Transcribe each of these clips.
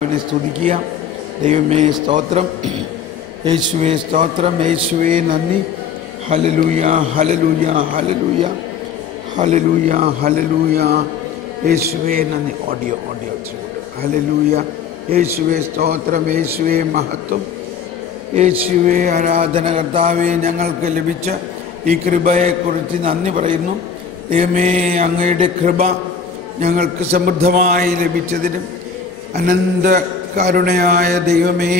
അവനെ സ്തുതിക്കുക. ദൈവമേ സ്തോത്രം, യേശുവേ സ്തോത്രം, യേശുവേ നന്ദി. Hallelujah, hallelujah, hallelujah, hallelujah, hallelujah. യേശുവേ നന്ദി. Audio hallelujah. യേശുവേ സ്തോത്രം, യേശുവേ മഹത്വം, യേശുവേ ആരാധന. കർത്താവേ, ഞങ്ങൾക്ക് ലഭിച്ച ഈ കൃപയെക്കുറിച്ച് നന്ദി പറയുന്നു. ദൈവമേ, അങ്ങയുടെ കൃപ ഞങ്ങൾക്ക് സമൃദ്ധമായി ലഭിച്ചതിനും അനന്ത കരുണയായ ദൈവമേ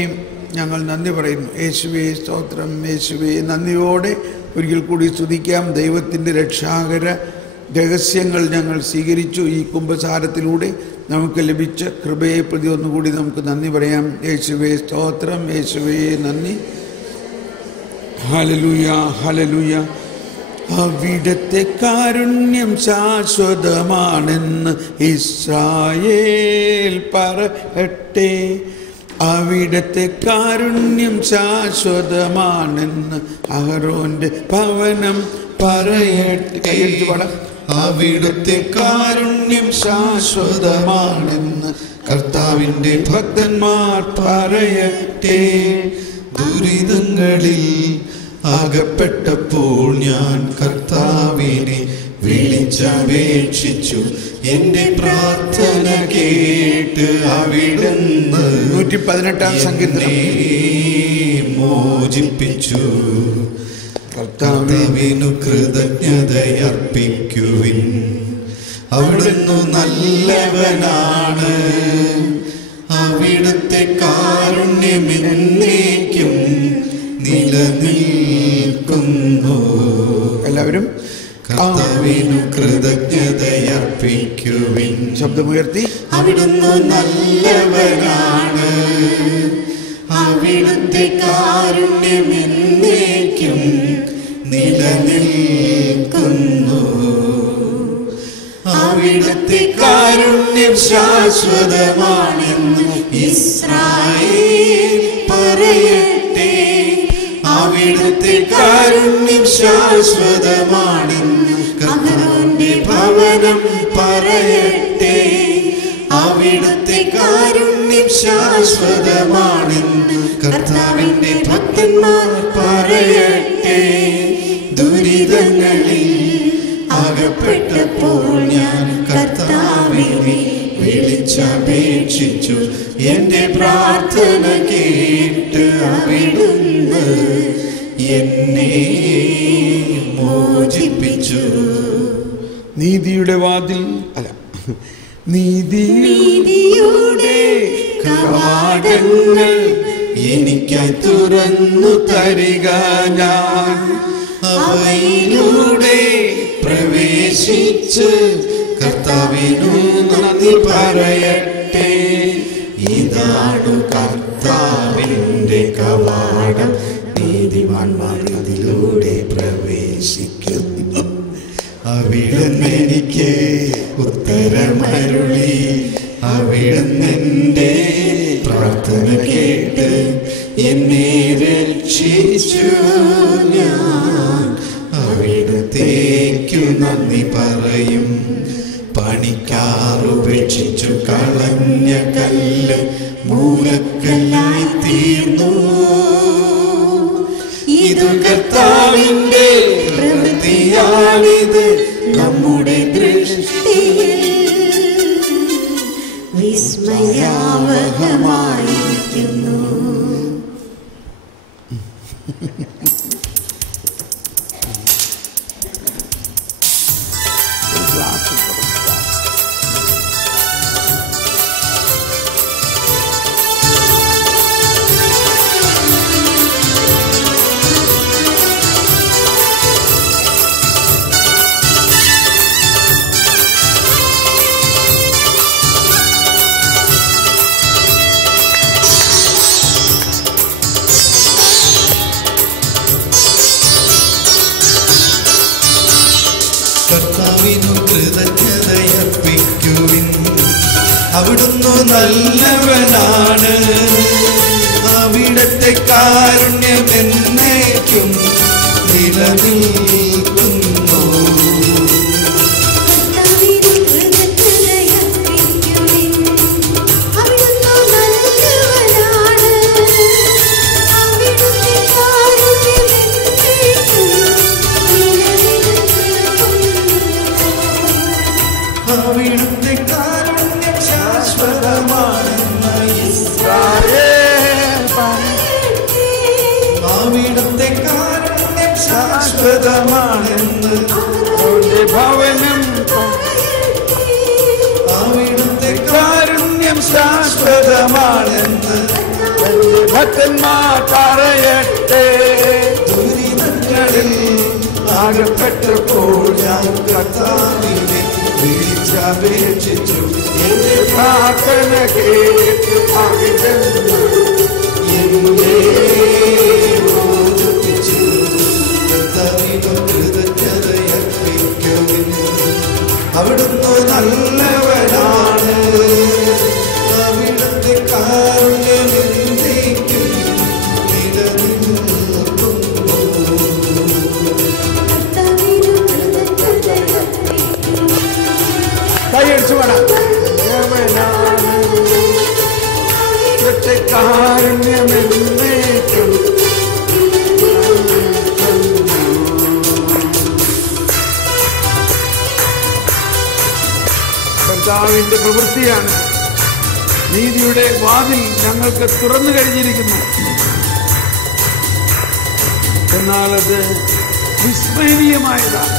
ഞങ്ങൾ നന്ദി പറയുന്നു. യേശുവേ സ്തോത്രം, യേശുവേ നന്ദിയോടെ ഒരിക്കൽ കൂടി സ്തുതിക്കാം. ദൈവത്തിൻ്റെ രക്ഷാകര രഹസ്യങ്ങൾ ഞങ്ങൾ സ്വീകരിച്ചു. ഈ കുംഭസാരത്തിലൂടെ നമുക്ക് ലഭിച്ച കൃപയെ പ്രതി ഒന്നുകൂടി നമുക്ക് നന്ദി പറയാം. യേശുവേ സ്തോത്രം, യേശുവേ നന്ദി. Hallelujah, hallelujah. അവിടുത്തെ കാരുണ്യം ശാശ്വതമാണെന്ന് ഇസ്രായേൽ പറയട്ടെ. അവിടുത്തെ കാരുണ്യം ശാശ്വതമാണെന്ന് അഹരോന്റെ ഭവനം പറയട്ടെ. കൈയടിച്ച് പാടാം. അവിടുത്തെ കാരുണ്യം ശാശ്വതമാണെന്ന് കർത്താവിന്റെ ഭക്തന്മാർ പറയട്ടെ. ദുരിതങ്ങളിൽ അകപ്പെട്ടപ്പോൾ ഞാൻ കർത്താവിനെ വിളിച്ചപേക്ഷിച്ചു. എന്റെ പ്രാർത്ഥന കേട്ട് അവിടുന്ന് 118 സങ്കീർത്തനം മോചിപ്പിച്ചു. കർത്താവിനു കൃതജ്ഞതയർപ്പിക്കുവിൻ, അവിടുന്ന് നല്ലവനാണ്. അവിടുത്തെ കാരുണ്യമെന്നേക്കും നിലനിൽക്കുന്നു. എല്ലാവരും കർത്താവിനു കൃതജ്ഞതയർപ്പിക്കുവിൻ. ശബ്ദമുയർത്തി. അവിടുന്ന് നല്ലവനാണ്. അവിടുത്തെ കാരുണ്യമെന്നേക്കും നിലനിൽക്കുന്നു. അവിടുത്തെ കാരുണ്യം ശാശ്വതമാണെന്ന് ഇസ്രായേൽ പറയട്ടെ. അവിടുത്തെ കാരുണ്യം ശാശ്വതമാണെന്ന് കർത്താവിന്റെ ഭവനം പറയട്ടെ. അവിടുത്തെ കാരുണ്യം ശാശ്വതമാണെന്ന് കർത്താവിന്റെ ഭക്തന്മാർ പറയട്ടെ. ദുരിതങ്ങളിൽ അകപ്പെട്ടപ്പോൾ ഞാൻ കർത്താവിനെ വിളിച്ചപേക്ഷിച്ചു. എന്റെ പ്രാർത്ഥന കേട്ട് അവിടുന്ന് എന്നെ മോചിപ്പിച്ചു. നീതിയുടെ വാതിൽ നീതിയുടെ കവാടങ്ങൾ എനിക്കായി തുറന്നു തരിക. ഞാൻ അവയിലൂടെ പ്രവേശിച്ച് കർത്താവിനു നന്ദി പറയട്ടെ. ഇതാണ് കർത്താവിന്റെ കവാടം, നീതിമാന്മാർ അതിലൂടെ പ്രവേശിക്കുന്നു. അവിടുന്ന് എനിക്ക് ഉത്തരമരുളി. അവിടുന്ന് എൻ്റെ പ്രാർത്ഥന കേട്ട് എന്നെ രക്ഷിച്ചു. ഞാൻ അവിടുത്തേക്കു നന്ദി പറയും. പണിക്കാറുപേക്ഷിച്ചു കളഞ്ഞ കല്ല് മൂലക്കല്ലായി തീർന്നു. ഇത് കർത്താവിന്റെ പ്രവൃത്തിയാണിത് നമ്മുടെ ദൃഷ്ടിയിൽ വിസ്മയാവഹമായിരിക്കുന്നു. കർത്താവിനു കൃതജ്ഞതയർപ്പിക്കുവിൻ, അവിടുന്ന് നല്ലവനാണ്. അവിടുത്തെ കാരുണ്യമെന്നേക്കും നിലനിൽക്കുന്നു. കർത്താവിനു കൃതജ്ഞതയർപ്പിക്കുവിൻ, അവിടുന്ന് ശാശ്വതമാണെന്ന് അവന്റെ ഭവനം അവിടുത്തെ കാരുണ്യം ശാശ്വതമാണെന്ന് എന്റെ ഭക്തന്മാർ പറയട്ടെ. ദുരിതങ്ങളിൽ അകപ്പെട്ടപ്പോൾ ഞാൻ കർത്താവിനെ വിളിച്ചപേക്ഷിച്ചു. എന്റെ പ്രാർത്ഥന കേട്ട് അവിടുന്ന് എന്നെ മോചിപ്പിച്ചു. കർത്താവിന് കൃതജ്ഞതയർപ്പിക്കുവിൻ. അവിടുന്ന് നല്ലവനാണ്. അവിടുത്തെ കാരുണ്യം എന്നേക്കും നിലനിൽക്കുന്നു. കൈയടിച്ചു വേണം. കാരുണ്യമെന്നേക്കും കർത്താവിന്റെ പ്രവൃത്തിയാണ്. നീതിയുടെ വാതിൽ ഞങ്ങൾക്ക് തുറന്നു കഴിഞ്ഞിരിക്കുന്നു. എന്നാൽ അത് വിസ്മരണീയമായതാണ്.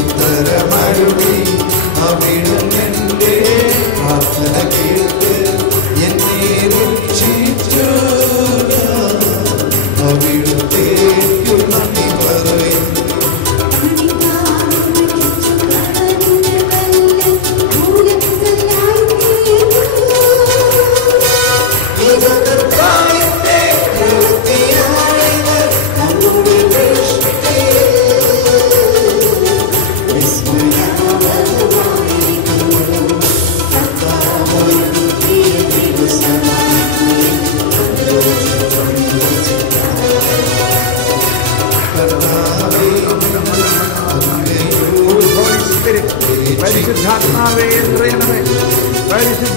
ഉത്തരമരുളി അവിടുന്ന് എന്റെ പ്രാർത്ഥന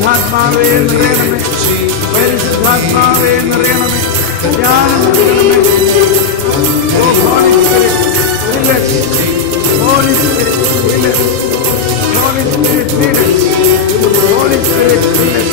പരിശുദ്ധാത്മാവേ നിറയണമേ, പരിശുദ്ധാത്മാവേ നിറയണമേ, ജ്ഞാനം നൽകണമേ. O holy spirit fill us, Holy Spirit fill us, Holy Spirit lead us, Holy Spirit fill us.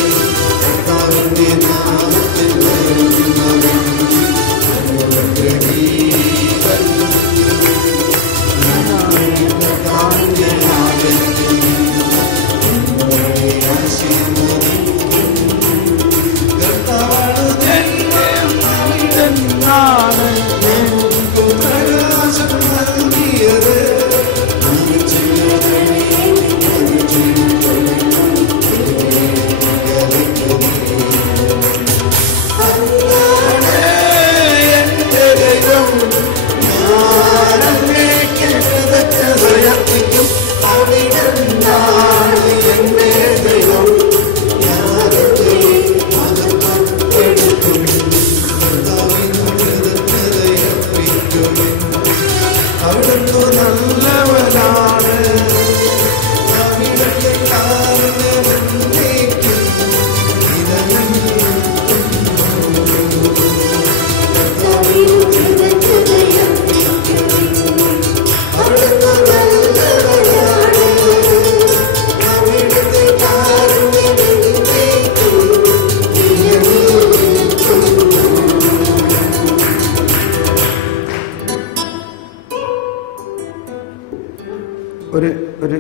ഒരു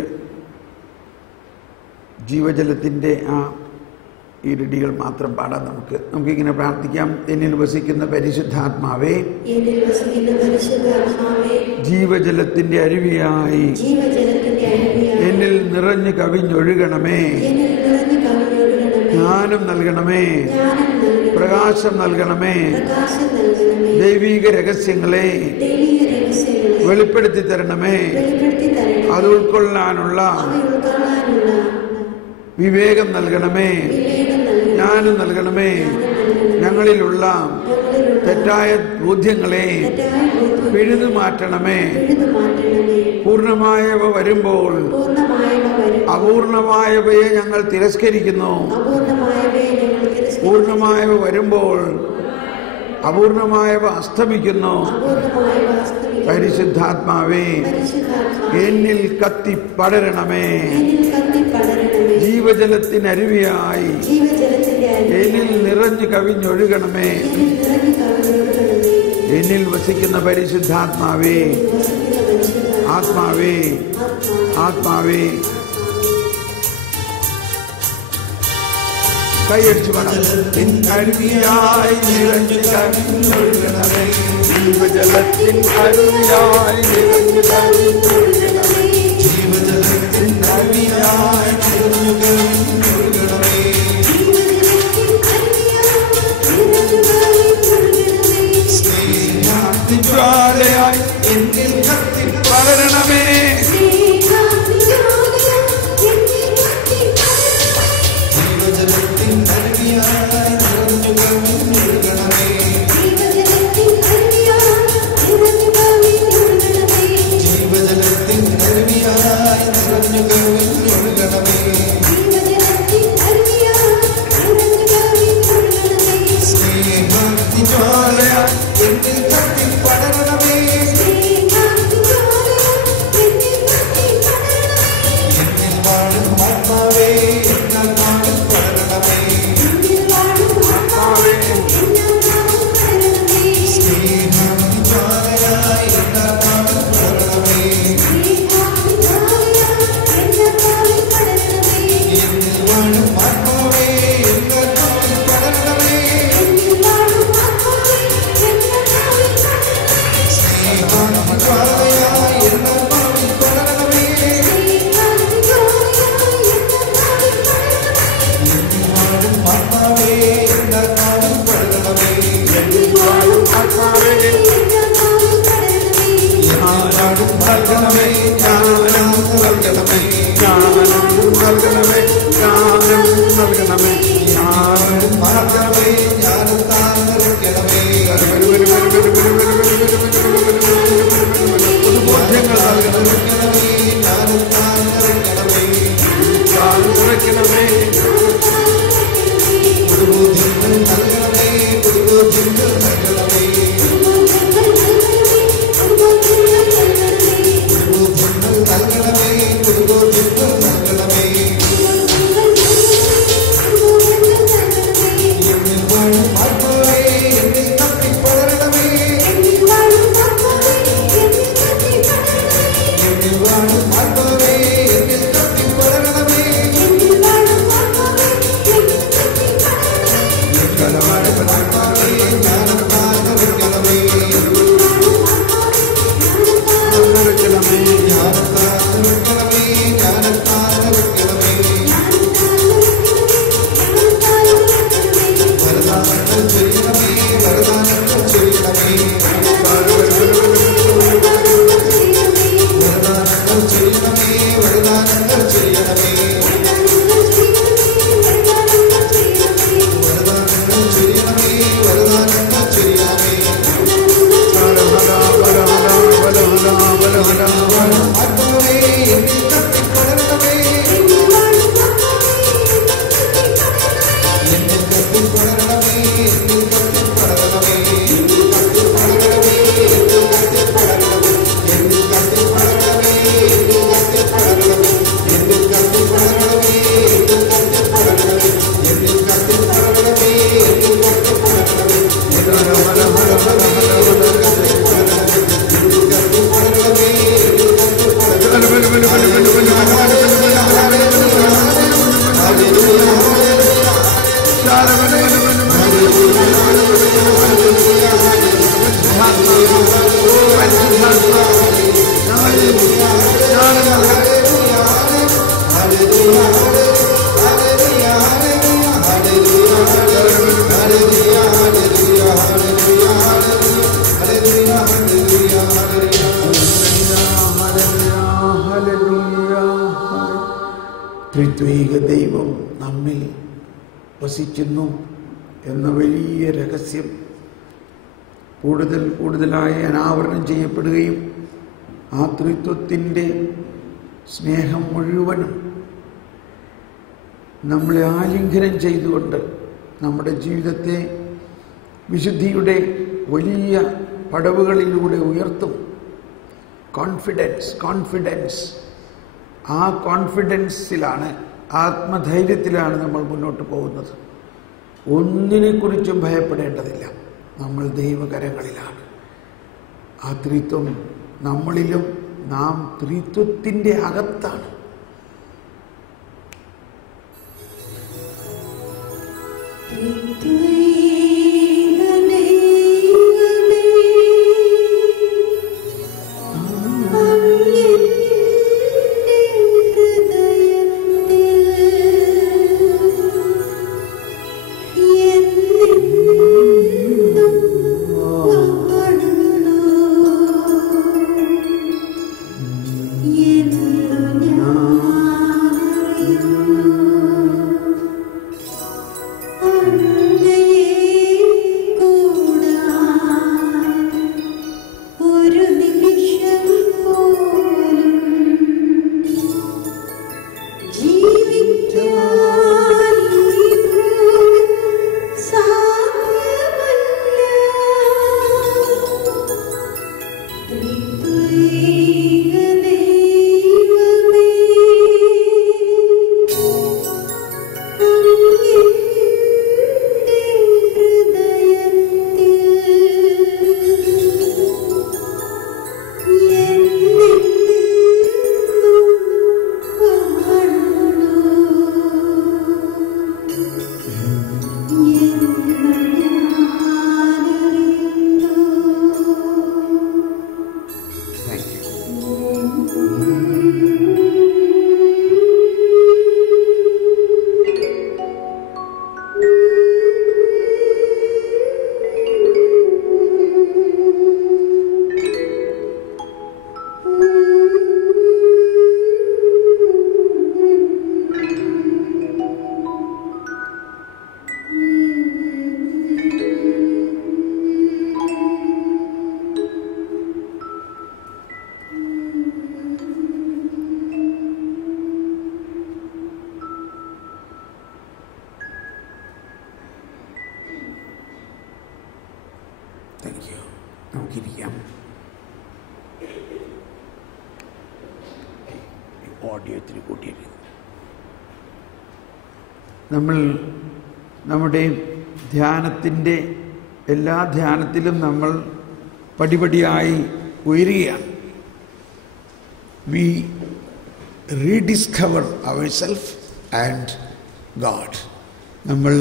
ജീവജലത്തിൻ്റെ ആ ഈരടികൾ മാത്രം പാടാം. നമുക്കിങ്ങനെ പ്രാർത്ഥിക്കാം. എന്നിൽ വസിക്കുന്ന പരിശുദ്ധാത്മാവേ, ജീവജലത്തിന്റെ അരുവിയായി എന്നിൽ നിറഞ്ഞു കവിഞ്ഞൊഴുകണമേ. ജ്ഞാനം നൽകണമേ, പ്രകാശം നൽകണമേ. ദൈവിക രഹസ്യങ്ങളെ വെളിപ്പെടുത്തി തരണമേ. അത് ഉൾക്കൊള്ളാനുള്ള വിവേകം നൽകണമേ, ജ്ഞാനം നൽകണമേ. ഞങ്ങളിലുള്ള തെറ്റായ ബോധ്യങ്ങളെ പിഴുതു മാറ്റണമേ. പൂർണ്ണമായവ വരുമ്പോൾ അപൂർണമായവയെ ഞങ്ങൾ തിരസ്കരിക്കുന്നു. പൂർണ്ണമായവ വരുമ്പോൾ അപൂർണമായവ അസ്തമിക്കുന്നു. പരിശുദ്ധാത്മാവേ, എന്നിൽ കത്തി പടരണമേ. ജീവജലത്തിനരുവിയായി എന്നിൽ നിറഞ്ഞു കവിഞ്ഞൊഴുകണമേ. എന്നിൽ വസിക്കുന്ന പരിശുദ്ധാത്മാവേ, ആത്മാവേ, ആത്മാവേ. കൈയടിച്ചു വേണം. അരുവിയായി നിറഞ്ഞു കവിഞ്ഞൊഴുകണമേ. ജീവജലത്തിൻ അരുവിയായി നിറഞ്ഞു കവിഞ്ഞൊഴുകണമേ. ജീവജലത്തിൻ അരുവിയായി നിറഞ്ഞു കവിഞ്ഞൊഴുകണമേ. സ്നേഹാഗ്നിജ്വാലയായി എന്നിൽ കത്തി പടരണമേ. ജ്ഞാനം നൽകണമേ. ത്രിത്വൈക ദൈവം നമ്മിൽ വസിക്കുന്നു എന്ന വലിയ രഹസ്യം കൂടുതലായി അനാവരണം ചെയ്യപ്പെടുകയും ആ ത്രിത്വത്തിൻ്റെ സ്നേഹം മുഴുവനും നമ്മളെ ആലിംഗനം ചെയ്തുകൊണ്ട് നമ്മുടെ ജീവിതത്തെ വിശുദ്ധിയുടെ വലിയ പടവുകളിലൂടെ ഉയർത്തും. കോൺഫിഡൻസ് ആ കോൺഫിഡൻസിലാണ്, ആത്മധൈര്യത്തിലാണ് നമ്മൾ മുന്നോട്ട് പോകുന്നത്. ഒന്നിനെക്കുറിച്ചും ഭയപ്പെടേണ്ടതില്ല. നമ്മൾ ദൈവകരങ്ങളിലാണ്. ആ ത്രിത്വം നമ്മളിലും, നാം ത്രിത്വത്തിൻ്റെ അകത്താണ്. നമുക്കിരിക്കാം. ഓഡിയോത്തിന് കൂട്ടിയിരിക്കുന്നു. നമ്മൾ നമ്മുടെ ധ്യാനത്തിൻ്റെ എല്ലാ ധ്യാനത്തിലും നമ്മൾ പടിപടിയായി ഉയരുകയാണ്. We rediscover ourself and God. നമ്മൾ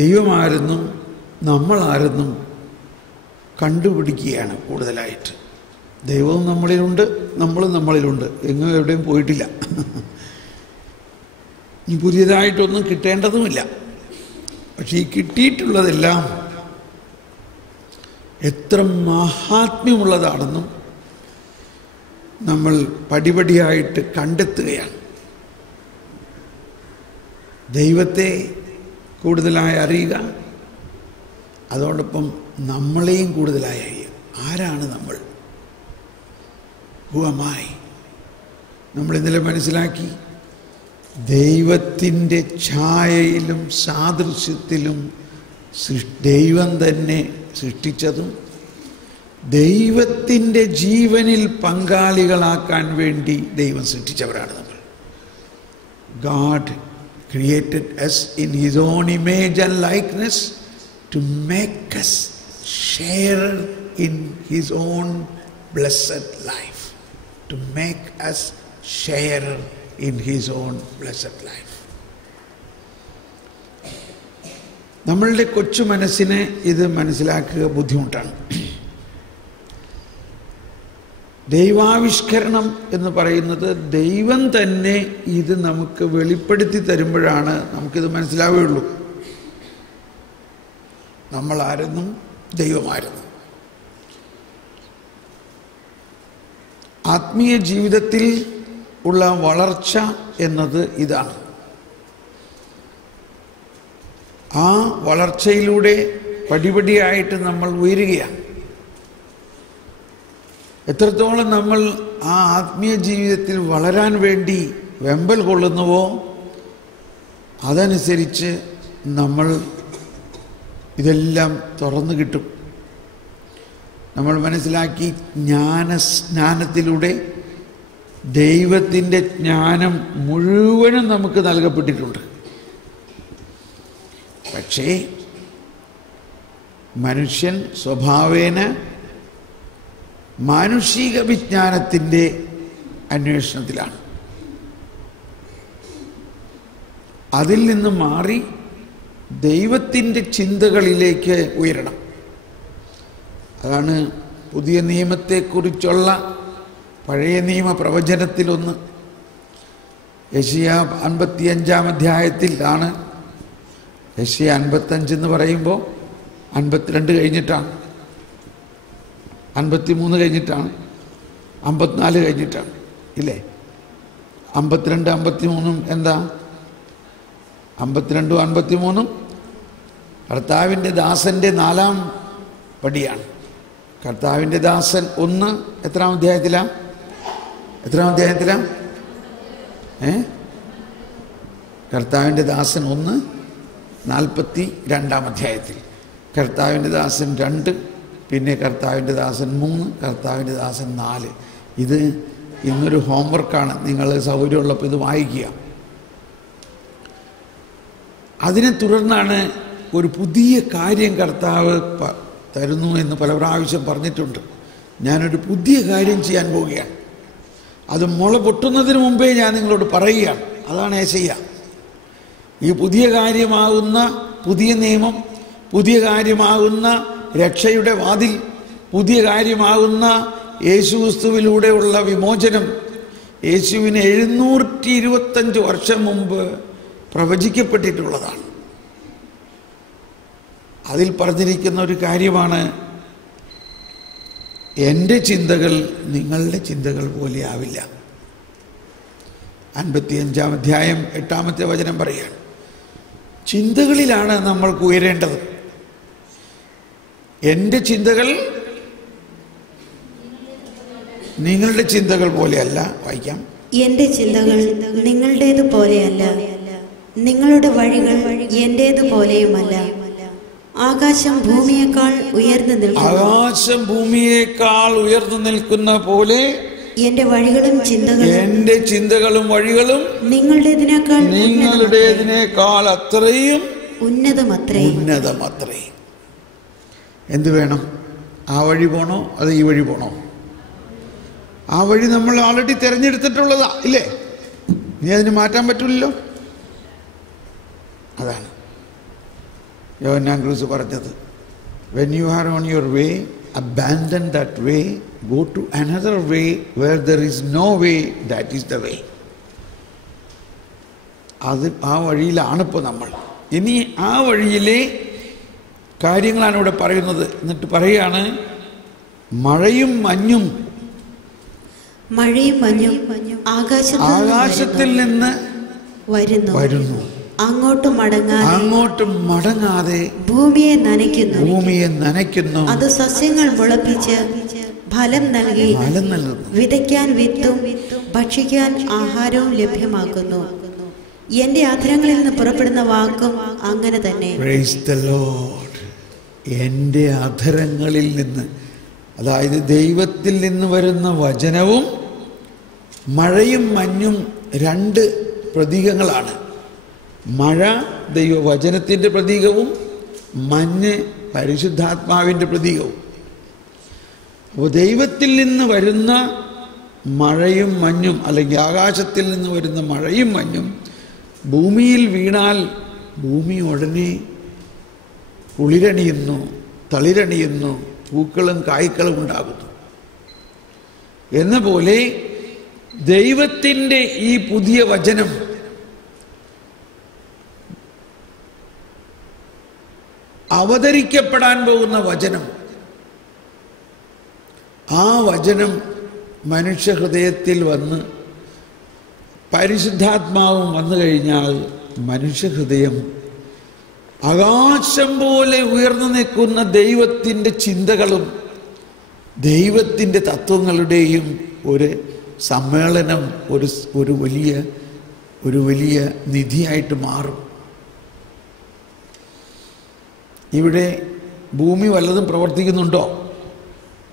ദൈവമാരെന്നും നമ്മളാരെന്നും കണ്ടുപിടിക്കുകയാണ് കൂടുതലായിട്ട്. ദൈവവും നമ്മളിലുണ്ട്, നമ്മളും നമ്മളിലുണ്ട്. എങ്ങും എവിടെയും പോയിട്ടില്ല. ഇനി പുതിയതായിട്ടൊന്നും കിട്ടേണ്ടതുമില്ല. പക്ഷെ ഈ കിട്ടിയിട്ടുള്ളതെല്ലാം എത്ര മഹാത്മ്യമുള്ളതാണെന്നും നമ്മൾ പടിപടിയായിട്ട് കണ്ടെത്തുകയാണ്. ദൈവത്തെ കൂടുതലായി അറിയുക, അതോടൊപ്പം നമ്മളെയും കൂടുതലായി അറിയുക. ആരാണ് നമ്മൾ? Who am I? നമ്മൾ ഇന്നലെ മനസ്സിലാക്കി, ദൈവത്തിൻ്റെ ഛായയിലും സാദൃശ്യത്തിലും ദൈവം തന്നെ സൃഷ്ടിച്ചതും ദൈവത്തിൻ്റെ ജീവനിൽ പങ്കാളികളാക്കാൻ വേണ്ടി ദൈവം സൃഷ്ടിച്ചവരാണ് നമ്മൾ. God created us in His own image and likeness to make us share in His own blessed life. To make us share in His own blessed life. നമ്മളുടെ കൊച്ചു മനസ്സിനെ ഇത് മനസ്സിലാക്കുക ബുദ്ധിമുട്ടാണ്. ദൈവാവിഷ്കരണം എന്ന് പറയുന്നത് ദൈവം തന്നെ ഇത് നമുക്ക് വെളിപ്പെടുത്തി തരുമ്പോഴാണ് നമുക്കിത് മനസ്സിലാവുകയുള്ളൂ. നമ്മളാരെന്നും ദൈവമായിരുന്നു. ആത്മീയ ജീവിതത്തിൽ ഉള്ള വളർച്ച എന്നത് ഇതാണ്. ആ വളർച്ചയിലൂടെ പടിപടിയായിട്ട് നമ്മൾ ഉയരുകയാണ്. എത്രത്തോളം നമ്മൾ ആ ആത്മീയ ജീവിതത്തിൽ വളരാൻ വേണ്ടി വെമ്പൽ കൊള്ളുന്നുവോ അതനുസരിച്ച് നമ്മൾ ഇതെല്ലാം തുറന്നു കിട്ടും. നമ്മൾ മനസ്സിലാക്കി ജ്ഞാനത്തിലൂടെ ദൈവത്തിൻ്റെ ജ്ഞാനം മുഴുവനും നമുക്ക് നൽകപ്പെട്ടിട്ടുണ്ട്. പക്ഷേ മനുഷ്യൻ സ്വഭാവേന മാനുഷിക വിജ്ഞാനത്തിൻ്റെ അന്വേഷണത്തിലാണ്. അതിൽ നിന്ന് മാറി ദൈവത്തിൻ്റെ ചിന്തകളിലേക്ക് ഉയരണം. അതാണ് പുതിയ നിയമത്തെക്കുറിച്ചുള്ള പഴയ നിയമ പ്രവചനത്തിലൊന്ന്. യെശയ്യാ 55 അധ്യായത്തിലാണ്. യെശയ്യാ 55 എന്ന് പറയുമ്പോൾ 52 കഴിഞ്ഞിട്ടാണ്, 53 കഴിഞ്ഞിട്ടാണ്, 54 കഴിഞ്ഞിട്ടാണ്, ഇല്ലേ? 52 53 എന്താ? 52 53 കർത്താവിൻ്റെ ദാസൻ്റെ 4-ാം പടിയാണ്. കർത്താവിൻ്റെ ദാസൻ 1 എത്രാം അധ്യായത്തിലാണ്? കർത്താവിൻ്റെ ദാസൻ 1 42-ാം അധ്യായത്തിൽ, കർത്താവിൻ്റെ ദാസൻ 2, പിന്നെ കർത്താവിൻ്റെ ദാസൻ 3, കർത്താവിൻ്റെ ദാസൻ 4. ഇത് ഇന്നൊരു ഹോംവർക്കാണ്. നിങ്ങൾ സൗകര്യമുള്ളപ്പോൾ ഇത് വായിക്കുക. അതിനെ തുടർന്നാണ് ഒരു പുതിയ കാര്യം കർത്താവ് തരുന്നു എന്ന് പല പ്രാവശ്യം പറഞ്ഞിട്ടുണ്ട്. ഞാനൊരു പുതിയ കാര്യം ചെയ്യാൻ പോവുകയാണ്. അത് മുള പൊട്ടുന്നതിന് മുമ്പേ ഞാൻ നിങ്ങളോട് പറയുകയാണ്. അതാണ് യെശയ്യാ. ഈ പുതിയ കാര്യമാകുന്ന പുതിയ നിയമം, പുതിയ കാര്യമാകുന്ന രക്ഷയുടെ വാതിൽ, പുതിയ കാര്യമാകുന്ന യേശുക്രിസ്തുവിലൂടെയുള്ള വിമോചനം യേശുവിന് 725 വർഷം മുമ്പ് പ്രവചിക്കപ്പെട്ടിട്ടുള്ളതാണ്. അതിൽ പറഞ്ഞിരിക്കുന്ന ഒരു കാര്യമാണ്, എൻ്റെ ചിന്തകൾ നിങ്ങളുടെ ചിന്തകൾ പോലെ ആവില്ല. 55-ാം അധ്യായം 8-ാമത്തെ വചനം പറയുകയാണ്, ചിന്തകളിലാണ് നമ്മൾക്ക് ഉയരേണ്ടത്. എൻ്റെ ചിന്തകൾ നിങ്ങളുടെ ചിന്തകൾ പോലെയല്ല. വായിക്കാം. എൻ്റെ ചിന്തകൾ നിങ്ങളുടേത് പോലെയല്ല, നിങ്ങളുടെ വഴികൾ എൻ്റേത് പോലെയുമല്ല. ആകാശം ഭൂമിയേക്കാൾ ഉയർന്നു നിൽക്കുന്ന പോലെ എൻ്റെ വഴികളും ചിന്തകളും, എൻ്റെ ചിന്തകളും വഴികളും നിങ്ങളുടേതിനേക്കാൾ അത്രയും ഉന്നതമത്രേ. എന്ത് വേണം? ആ വഴി പോണോ അത് ഈ വഴി പോണോ? ആ വഴി നമ്മൾ ആൾറെഡി തിരഞ്ഞെടുത്തിട്ടുള്ളതാ, ഇല്ലേ? ഇനി അതിന് മാറ്റാൻ പറ്റില്ലല്ലോ. അതാണ് യോഹന്നാൻ ക്രൂസ് പറഞ്ഞത്, when you are on your way, abandon that way, go to another way where there is no way, that is the way. അത് ആ വഴിയിലാണിപ്പോൾ നമ്മൾ. ഇനി ആ വഴിയിലെ കാര്യങ്ങളാണ് ഇവിടെ പറയുന്നത്. എന്നിട്ട് പറയുകയാണ്, മഴയും മഞ്ഞും ആകാശത്തിൽ നിന്ന് വരുന്നു, അങ്ങോട്ടും മടങ്ങാതെ ഭൂമിയെ നനയ്ക്കുന്നു. അത് സസ്യങ്ങൾ മുളപ്പിച്ച് ഫലം നൽകി വിതയ്ക്കാൻ വിത്തും ഭക്ഷിക്കാൻ ആഹാരവും ലഭ്യമാക്കുന്നു. എന്റെ അധരങ്ങളിൽ നിന്ന് പുറപ്പെടുന്ന വാക്കും അങ്ങനെ തന്നെ. Praise the Lord. എൻ്റെ അധരങ്ങളിൽ നിന്ന്, അതായത് ദൈവത്തിൽ നിന്ന് വരുന്ന വചനവും മഴയും മഞ്ഞും 2 പ്രതീകങ്ങളാണ്. മഴ ദൈവവചനത്തിൻ്റെ പ്രതീകവും മഞ്ഞ് പരിശുദ്ധാത്മാവിൻ്റെ പ്രതീകവും. അപ്പോൾ ദൈവത്തിൽ നിന്ന് വരുന്ന മഴയും മഞ്ഞും, അല്ലെങ്കിൽ ആകാശത്തിൽ നിന്ന് വരുന്ന മഴയും മഞ്ഞും ഭൂമിയിൽ വീണാൽ ഭൂമി ഉടനെ കുളിരണിയുന്നു, തളിരണിയുന്നു, പൂക്കളും കായ്ക്കളും ഉണ്ടാകുന്നു. എന്ന പോലെ ദൈവത്തിൻ്റെ ഈ പുതിയ വചനം അവതരിക്കപ്പെടാൻ പോകുന്ന വചനം, ആ വചനം മനുഷ്യഹൃദയത്തിൽ വന്ന് പരിശുദ്ധാത്മാവും വന്നു കഴിഞ്ഞാൽ മനുഷ്യഹൃദയം ആകാശം പോലെ ഉയർന്നു നിൽക്കുന്ന ദൈവത്തിൻ്റെ ചിന്തകളും ദൈവത്തിൻ്റെ തത്വങ്ങളുടെയും ഒരു സമ്മേളനം, ഒരു വലിയ നിധിയായിട്ട് മാറും. ഇവിടെ ഭൂമി വല്ലതും പ്രവർത്തിക്കുന്നുണ്ടോ?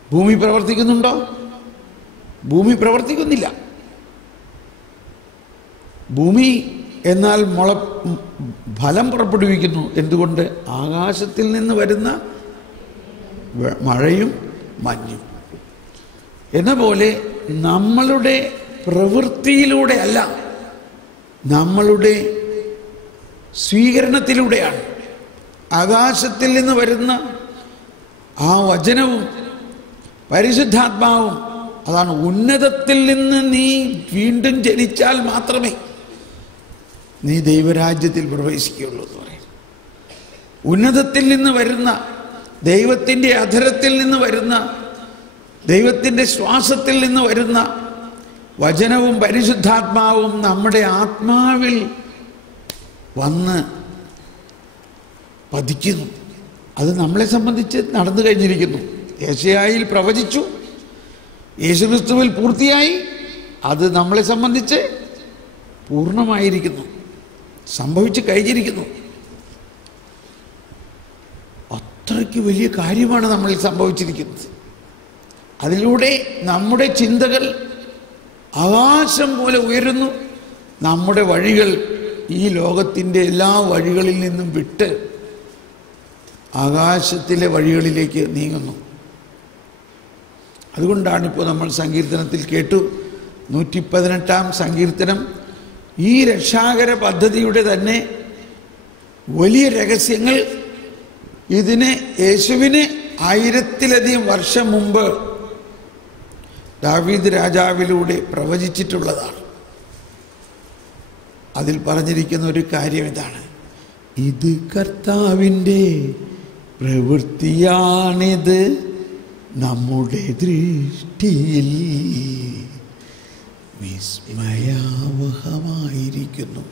ഭൂമി പ്രവർത്തിക്കുന്നുണ്ടോ? ഭൂമി പ്രവർത്തിക്കുന്നില്ല. ഭൂമി എന്നാൽ ഫലം പുറപ്പെടുവിക്കുന്നു. എന്തുകൊണ്ട്? ആകാശത്തിൽ നിന്ന് വരുന്ന മഴയും മഞ്ഞും. എന്ന പോലെ നമ്മളുടെ പ്രവൃത്തിയിലൂടെ അല്ല, നമ്മളുടെ സ്വീകരണത്തിലൂടെയാണ്. ആകാശത്തിൽ നിന്ന് വരുന്ന ആ വചനവും പരിശുദ്ധാത്മാവും, അതാണ് ഉന്നതത്തിൽ നിന്ന് നീ വീണ്ടും ജനിച്ചാൽ മാത്രമേ നീ ദൈവരാജ്യത്തിൽ പ്രവേശിക്കുകയുള്ളൂ എന്ന് പറയും. ഉന്നതത്തിൽ നിന്ന് വരുന്ന, ദൈവത്തിൻ്റെ അധരത്തിൽ നിന്ന് വരുന്ന, ദൈവത്തിൻ്റെ ശ്വാസത്തിൽ നിന്ന് വരുന്ന വചനവും പരിശുദ്ധാത്മാവും നമ്മുടെ ആത്മാവിൽ വന്ന് പതിക്കുന്നു. അത് നമ്മളെ സംബന്ധിച്ച് നടന്നു കഴിഞ്ഞിരിക്കുന്നു. യെശയ്യായിൽ പ്രവചിച്ചു, യേശുക്രിസ്തുവിൽ പൂർത്തിയായി. അത് നമ്മളെ സംബന്ധിച്ച് പൂർണ്ണമായിരിക്കുന്നു, സംഭവിച്ചു കഴിഞ്ഞിരിക്കുന്നു. അത്രയ്ക്ക് വലിയ കാര്യമാണ് നമ്മളിൽ സംഭവിച്ചിരിക്കുന്നത്. അതിലൂടെ നമ്മുടെ ചിന്തകൾ ആകാശം പോലെ ഉയരുന്നു. നമ്മുടെ വഴികൾ ഈ ലോകത്തിൻ്റെ എല്ലാ വഴികളിൽ നിന്നും വിട്ട് ആകാശത്തിലെ വഴികളിലേക്ക് നീങ്ങുന്നു. അതുകൊണ്ടാണിപ്പോൾ നമ്മൾ സങ്കീർത്തനത്തിൽ കേട്ടു, 118-ാം സങ്കീർത്തനം ഈ രക്ഷാകര പദ്ധതിയുടെ തന്നെ വലിയ രഹസ്യങ്ങൾ, ഇതിന് യേശുവിന് 1000-ലധികം വർഷം മുമ്പ് ദാവീദ് രാജാവിലൂടെ പ്രവചിച്ചിട്ടുള്ളതാണ്. അതിൽ പറഞ്ഞിരിക്കുന്ന ഒരു കാര്യം ഇതാണ്: ഇത് കർത്താവിൻ്റെ പ്രവൃത്തിയാണിത്, നമ്മുടെ ദൃഷ്ടിയിൽ വിസ്മയാവഹമായിരിക്കുന്നു.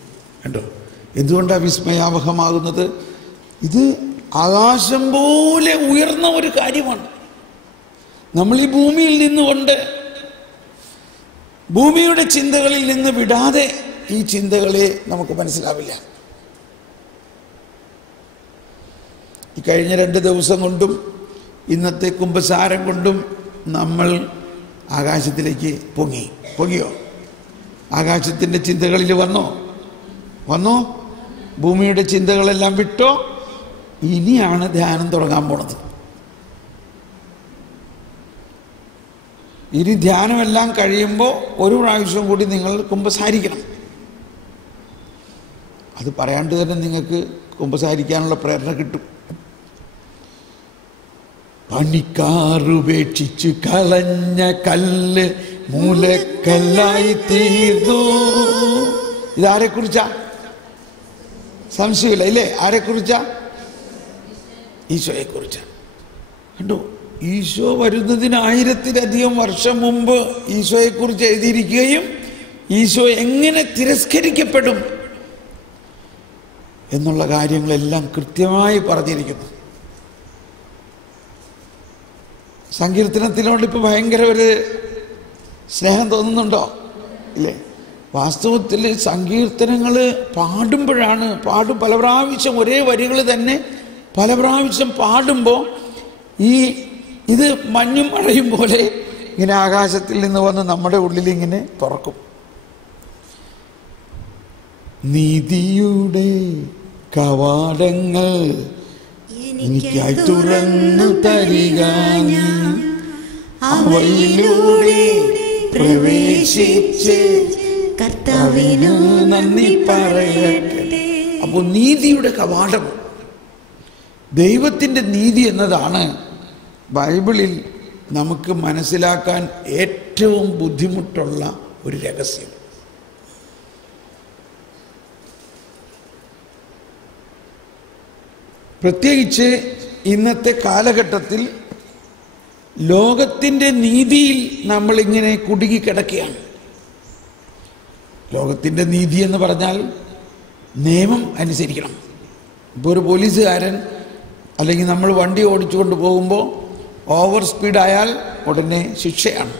കണ്ടോ, എന്തുകൊണ്ടാണ് വിസ്മയാവഹമാകുന്നത്? ഇത് ആകാശം പോലെ ഉയർന്ന ഒരു കാര്യമാണ്. നമ്മൾ ഈ ഭൂമിയിൽ നിന്നുകൊണ്ട്, ഭൂമിയുടെ ചിന്തകളിൽ നിന്ന് വിടാതെ ഈ ചിന്തകളെ നമുക്ക് മനസ്സിലാവില്ല. ഈ കഴിഞ്ഞ 2 ദിവസം കൊണ്ടും ഇന്നത്തെ കുമ്പസാരം കൊണ്ടും നമ്മൾ ആകാശത്തിലേക്ക് പൊങ്ങിയോ? ആകാശത്തിൻ്റെ ചിന്തകളിൽ വന്നോ? ഭൂമിയുടെ ചിന്തകളെല്ലാം വിട്ടോ? ഇനിയാണ് ധ്യാനം തുടങ്ങാൻ പോണത്. ഇനി ധ്യാനമെല്ലാം കഴിയുമ്പോൾ ഒരു പ്രാവശ്യം കൂടി നിങ്ങൾ കുമ്പസാരിക്കണം. അത് പറയാണ്ട് തന്നെ നിങ്ങൾക്ക് കുമ്പസാരിക്കാനുള്ള പ്രേരണ കിട്ടും. പണിക്കാറുപേക്ഷിച്ച് കളഞ്ഞ കല്ല് മൂലക്കല്ലായി തീർന്നു. ഇതാരെക്കുറിച്ചാ? സംശയമില്ല ഇല്ലേ? ആരെക്കുറിച്ചാ? ഈശോയെക്കുറിച്ചാ. കണ്ടോ, ഈശോ വരുന്നതിന് 1000-ലധികം വർഷം മുമ്പ് ഈശോയെക്കുറിച്ച് എഴുതിയിരിക്കുകയും ഈശോ എങ്ങനെ തിരസ്കരിക്കപ്പെടും എന്നുള്ള കാര്യങ്ങളെല്ലാം കൃത്യമായി പറഞ്ഞിരിക്കുന്നു. സങ്കീർത്തനത്തിനോട് ഇപ്പോൾ ഭയങ്കര ഒരു സ്നേഹം തോന്നുന്നുണ്ടോ? ഇല്ലേ? വാസ്തവത്തിൽ സങ്കീർത്തനങ്ങൾ പാടുമ്പോഴാണ്, പല പ്രാവശ്യം ഒരേ വരികൾ തന്നെ പല പ്രാവശ്യം പാടുമ്പോൾ ഇത് മഞ്ഞും മഴയും പോലെ ഇങ്ങനെ ആകാശത്തിൽ നിന്ന് വന്ന് നമ്മുടെ ഉള്ളിൽ ഇങ്ങനെ തുറക്കും. നീതിയുടെ കവാടങ്ങൾ എനിക്കായി തുറന്നു തരിക, അവയിലൂടെ പ്രവേശിച്ച് കർത്താവിനു നന്ദി പറയട്ടെ. അപ്പോൾ നീതിയുടെ കവാടം, ദൈവത്തിൻ്റെ നീതി എന്നതാണ് ബൈബിളിൽ നമുക്ക് മനസ്സിലാക്കാൻ ഏറ്റവും ബുദ്ധിമുട്ടുള്ള ഒരു രഹസ്യം. പ്രത്യേകിച്ച് ഇന്നത്തെ കാലഘട്ടത്തിൽ ലോകത്തിൻ്റെ നീതിയിൽ നമ്മളിങ്ങനെ കുടുങ്ങിക്കിടക്കുകയാണ്. ലോകത്തിൻ്റെ നീതി എന്ന് പറഞ്ഞാൽ നിയമം അനുസരിക്കണം. ഇപ്പോൾ ഒരു പോലീസുകാരൻ അല്ലെങ്കിൽ നമ്മൾ വണ്ടി ഓടിച്ചുകൊണ്ട് പോകുമ്പോൾ ഓവർ സ്പീഡായാൽ ഉടനെ ശിക്ഷയാണ്.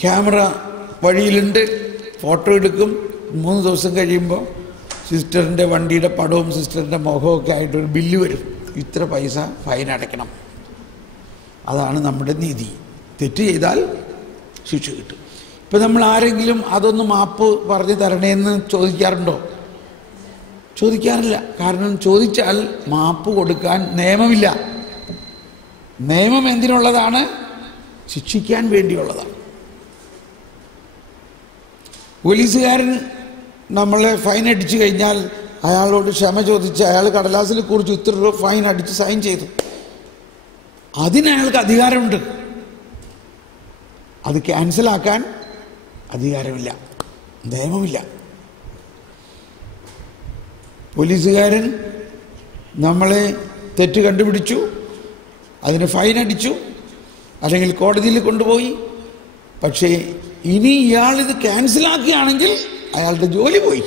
ക്യാമറ വഴിയിലുണ്ട്, ഫോട്ടോ എടുക്കും. 3 ദിവസം കഴിയുമ്പോൾ സിസ്റ്ററിൻ്റെ വണ്ടിയുടെ പടവും സിസ്റ്ററിൻ്റെ മുഖമൊക്കെ ആയിട്ടൊരു ബില്ല് വരും. ഇത്ര പൈസ ഫൈൻ അടയ്ക്കണം. അതാണ് നമ്മുടെ നീതി. തെറ്റ് ചെയ്താൽ ശിക്ഷ കിട്ടും. ഇപ്പം നമ്മൾ ആരെങ്കിലും അതൊന്ന് മാപ്പ് പറഞ്ഞു തരണേന്ന് ചോദിക്കാറുണ്ടോ? ചോദിക്കാറില്ല. കാരണം ചോദിച്ചാൽ മാപ്പ് കൊടുക്കാൻ നിയമമില്ല. നിയമം എന്തിനുള്ളതാണ്? ശിക്ഷിക്കാൻ വേണ്ടിയുള്ളതാണ്. പോലീസുകാരൻ നമ്മളെ ഫൈൻ അടിച്ചു കഴിഞ്ഞാൽ അയാളോട് ക്ഷമ ചോദിച്ച് അയാൾ കടലാസിൽ കുറിച്ച് ഇത്ര രൂപ ഫൈൻ അടിച്ച് സൈൻ ചെയ്തു. അതിനയാൾക്ക് അധികാരമുണ്ട്. അത് ക്യാൻസലാക്കാൻ അധികാരമില്ല, നിയമമില്ല. പോലീസുകാരൻ നമ്മളെ തെറ്റ് കണ്ടുപിടിച്ചു, അതിന് ഫൈൻ അടിച്ചു, അല്ലെങ്കിൽ കോടതിയിൽ കൊണ്ടുപോയി. പക്ഷേ ഇനി ഇയാളിത് ക്യാൻസലാക്കുകയാണെങ്കിൽ അയാളുടെ ജോലി പോയി,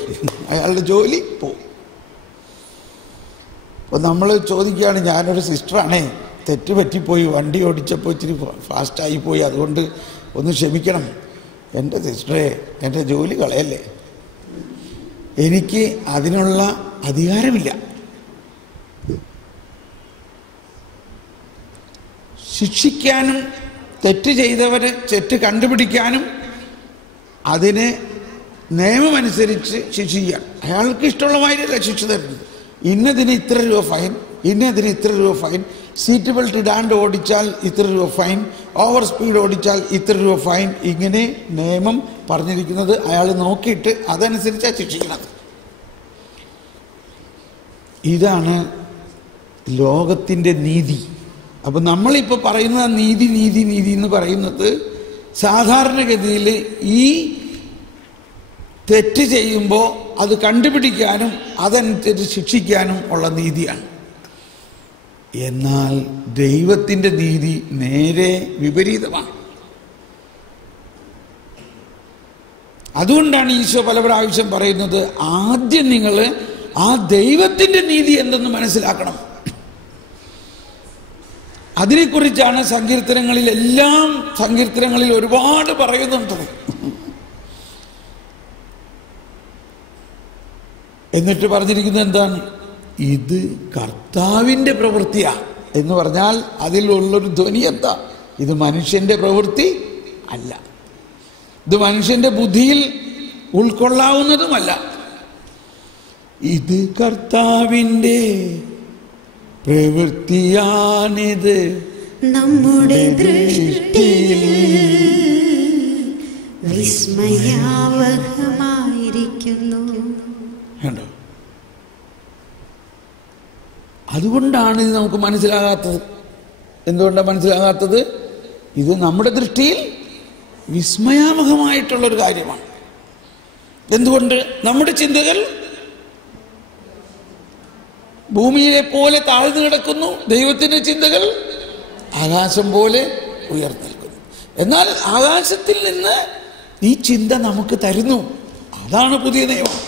അയാളുടെ ജോലി പോയി. അപ്പോൾ നമ്മൾ ചോദിക്കുകയാണ്, ഞാനൊരു സിസ്റ്ററാണേ, തെറ്റ് പറ്റിപ്പോയി, വണ്ടി ഓടിച്ചപ്പോൾ ഇച്ചിരി ഫാസ്റ്റായി പോയി, അതുകൊണ്ട് ഒന്ന് ക്ഷമിക്കണം. എൻ്റെ സിസ്റ്ററെ, എൻ്റെ ജോലി കളയല്ലേ. എനിക്ക് അതിനുള്ള അധികാരമില്ല. ശിക്ഷിക്കാനും തെറ്റ് ചെയ്തവരെ തെറ്റ് കണ്ടുപിടിക്കാനും അതിനെ നിയമമനുസരിച്ച് ശിക്ഷിക്കാൻ അയാൾക്ക് ഇഷ്ടമുള്ള മാതിരിയല്ല ശിക്ഷ തരുന്നത്. ഇന്നതിന് ഇത്ര രൂപ ഫൈൻ, ഇന്നതിന് ഇത്ര രൂപ ഫൈൻ, സീറ്റ് ബെൽറ്റ് ഇടാണ്ട് ഓടിച്ചാൽ ഇത്ര രൂപ ഫൈൻ, ഓവർ സ്പീഡ് ഓടിച്ചാൽ ഇത്ര രൂപ ഫൈൻ. ഇങ്ങനെ നിയമം പറഞ്ഞിരിക്കുന്നത് അയാൾ നോക്കിയിട്ട് അതനുസരിച്ചാണ് ശിക്ഷിക്കുന്നത്. ഇതാണ് ലോകത്തിൻ്റെ നീതി. അപ്പം നമ്മളിപ്പോൾ പറയുന്ന നീതി നീതി നീതി എന്ന് പറയുന്നത് സാധാരണഗതിയിൽ ഈ തെറ്റ് ചെയ്യുമ്പോൾ അത് കണ്ടുപിടിക്കാനും അതനുസരിച്ച് ശിക്ഷിക്കാനും ഉള്ള നീതിയാണ്. എന്നാൽ ദൈവത്തിൻ്റെ നീതി നേരെ വിപരീതമാണ്. അതുകൊണ്ടാണ് ഈശോ പല പ്രാവശ്യം പറയുന്നത്, ആദ്യം നിങ്ങൾ ആ ദൈവത്തിൻ്റെ നീതി എന്തെന്ന് മനസ്സിലാക്കണം. അതിനെക്കുറിച്ചാണ് സങ്കീർത്തനങ്ങളിൽ ഒരുപാട് പറയുന്നുണ്ട്. എന്നിട്ട് പറഞ്ഞിരിക്കുന്നത് എന്താണ്? ഇത് കർത്താവിൻ്റെ പ്രവൃത്തിയാ എന്ന് പറഞ്ഞാൽ അതിലുള്ളൊരു ധ്വനി എന്താ? ഇത് മനുഷ്യൻ്റെ പ്രവൃത്തി അല്ല, ഇത് മനുഷ്യൻ്റെ ബുദ്ധിയിൽ ഉൾക്കൊള്ളാവുന്നതുമല്ല. ഇത് കർത്താവിൻ്റെ പ്രവൃത്തിയാണിത്, നമ്മുടെ ദൃഷ്ടിയിൽ വിസ്മയാവഹമായിരിക്കുന്നു. കണ്ടോ? അതുകൊണ്ടാണ് ഇത് നമുക്ക് മനസ്സിലാകാത്തത്. എന്തുകൊണ്ടാണ് മനസ്സിലാകാത്തത്? ഇത് നമ്മുടെ ദൃഷ്ടിയിൽ വിസ്മയാവഹമായിട്ടുള്ളൊരു കാര്യമാണ്. എന്തുകൊണ്ട്? നമ്മുടെ ചിന്തകൾ ഭൂമിയിലെ പോലെ താഴ്ന്നു കിടക്കുന്നു, ദൈവത്തിൻ്റെ ചിന്തകൾ ആകാശം പോലെ ഉയർന്നിരിക്കുന്നു. എന്നാൽ ആകാശത്തിൽ നിന്ന് ഈ ചിന്ത നമുക്ക് തരുന്നു. അതാണ് പുതിയ നിയമം,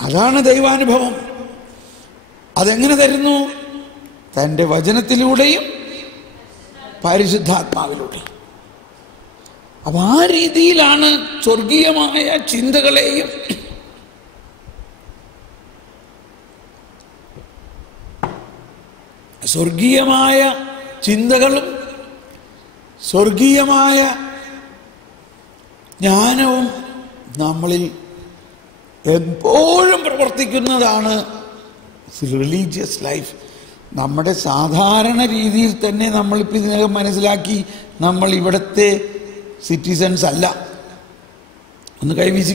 അതാണ് ദൈവാനുഭവം. അതെങ്ങനെ തരുന്നു? തൻ്റെ വചനത്തിലൂടെയും പരിശുദ്ധാത്മാവിലൂടെയും. അപ്പം ആ രീതിയിലാണ് സ്വർഗീയമായ ചിന്തകളെയും സ്വർഗീയമായ ചിന്തകളും സ്വർഗീയമായ ജ്ഞാനവും നമ്മളിൽ എപ്പോഴും പ്രവർത്തിക്കുന്നതാണ് റിലീജിയസ് ലൈഫ്. നമ്മുടെ സാധാരണ രീതിയിൽ തന്നെ നമ്മളിപ്പോൾ ഇതിനകം മനസ്സിലാക്കി, നമ്മൾ ഇവിടുത്തെ സിറ്റിസൺസ് അല്ല. ഒന്ന് കൈവീശി